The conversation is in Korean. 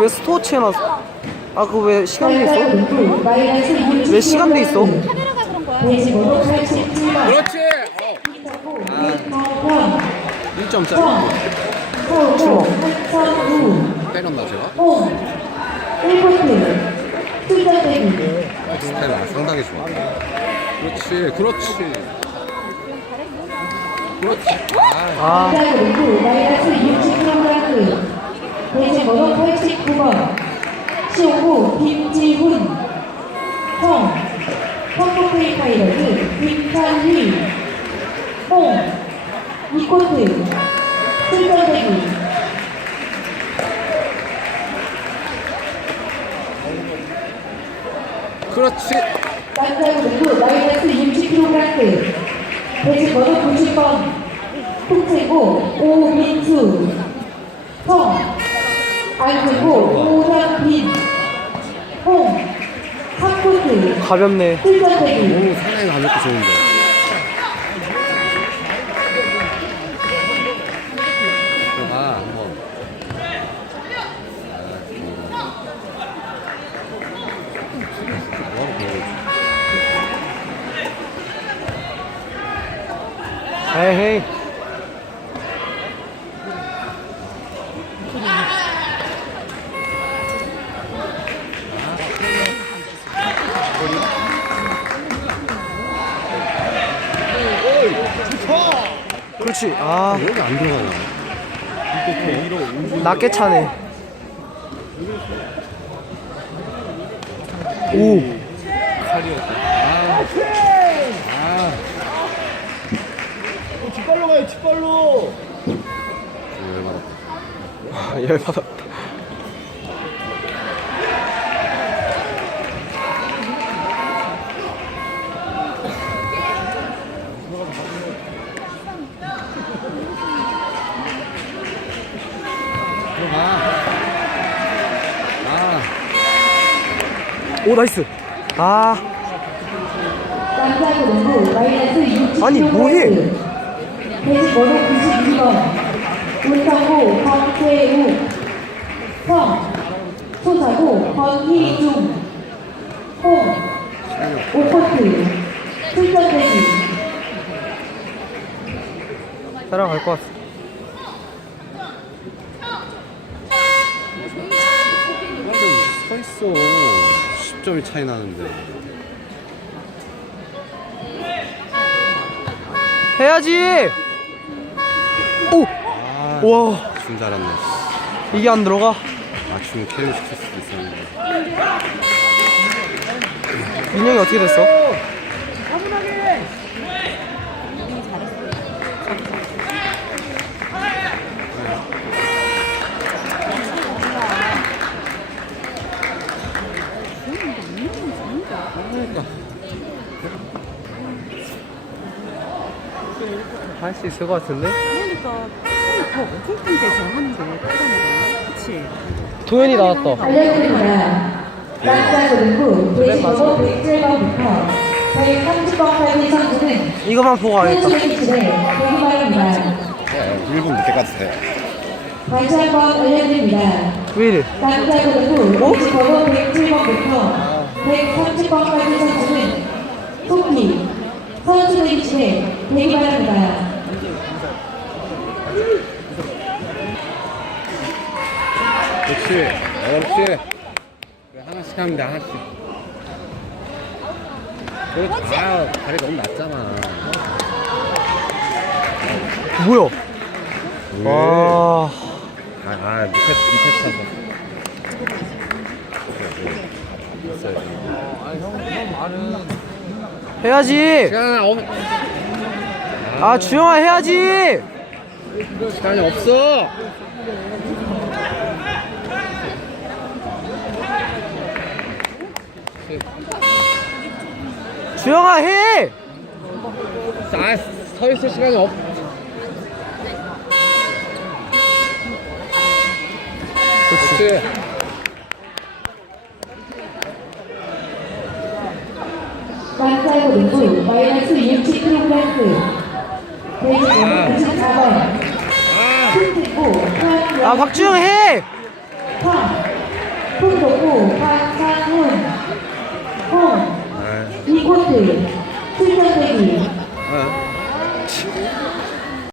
왜 스토어치 해놨어? 아 그거 왜 시간도 있어? 마이너스 60왜 시간도 있어? 카메라가 그런 거야. 돼지번호 87번 그렇지. 이성권 1점짜리 서울고 한성우 때렸나 제가? 홍 1포트 출전대기 스타일 아, 상당히 좋아. 그렇지, 그렇지. 그렇지. 아, 아 돼지번호 89번. 시오구 김지훈. 성 펑크페이 파이러즈 김찬휘 홍 이코트 출전대기. 그렇지. 남자 그룹 마이너스 60kg 돼지번호 90번. 풍채고 오민수. 성 알고 오현빈 홍 삼코트 가볍네 출전대기 오, 상당히 가볍고 좋은데. 들어가, 한번. 에헤이 그렇지 아 여기 안 들어가냐? 낮게 차네 오 칼이었다. 아, 뒷발로 가요 뒷발로 아. 열받았다. 오 나이스 아 남자그룹 마이너스 60kg 아니, 뭐해? 돼지번호 92번 울상고 권태우 성 소사고 권희중 홍 오코트 출전대기 따라갈 것 같아 서 있어. 10점이 차이 나는데. 해야지 오 아, 와중 잘았네. 이게 안 들어가 맞춤 캐리 시킬 수도 있었는데. 민영이 어떻게 됐어? 할 수 있을 것 같은데? 그러니까 더 엄청 땡겨서 하는데 그러니까 그치? 도현이 나왔다 알려드립니다. 남자그룹 돼지번호 107번부터 130번까지 선수는 이거만 보고 대기말입니다. 1분 늦게까지 돼. 다시 한번 알려드립니다. 왜 이래 남자그룹 돼지번호 107번부터 130번까지 선수는 토끼 선수들의 집에 대기말입니다. 그렇지. 그렇지. 그래, 하나씩 돼, 하나씩. 그렇지. 아, 다리 너무 낮잖아. 뭐야 왜? 와 아, 아 밑에, 밑에 차서. 해야지 시간 없, 아 주영아 해야지 시간이 없어. 주영아 해 아, 서 있을 시간이 없. 그렇지. 남자그룹 마이너스 60kg 돼지번호 94번 아. 승진구 아 박주영 해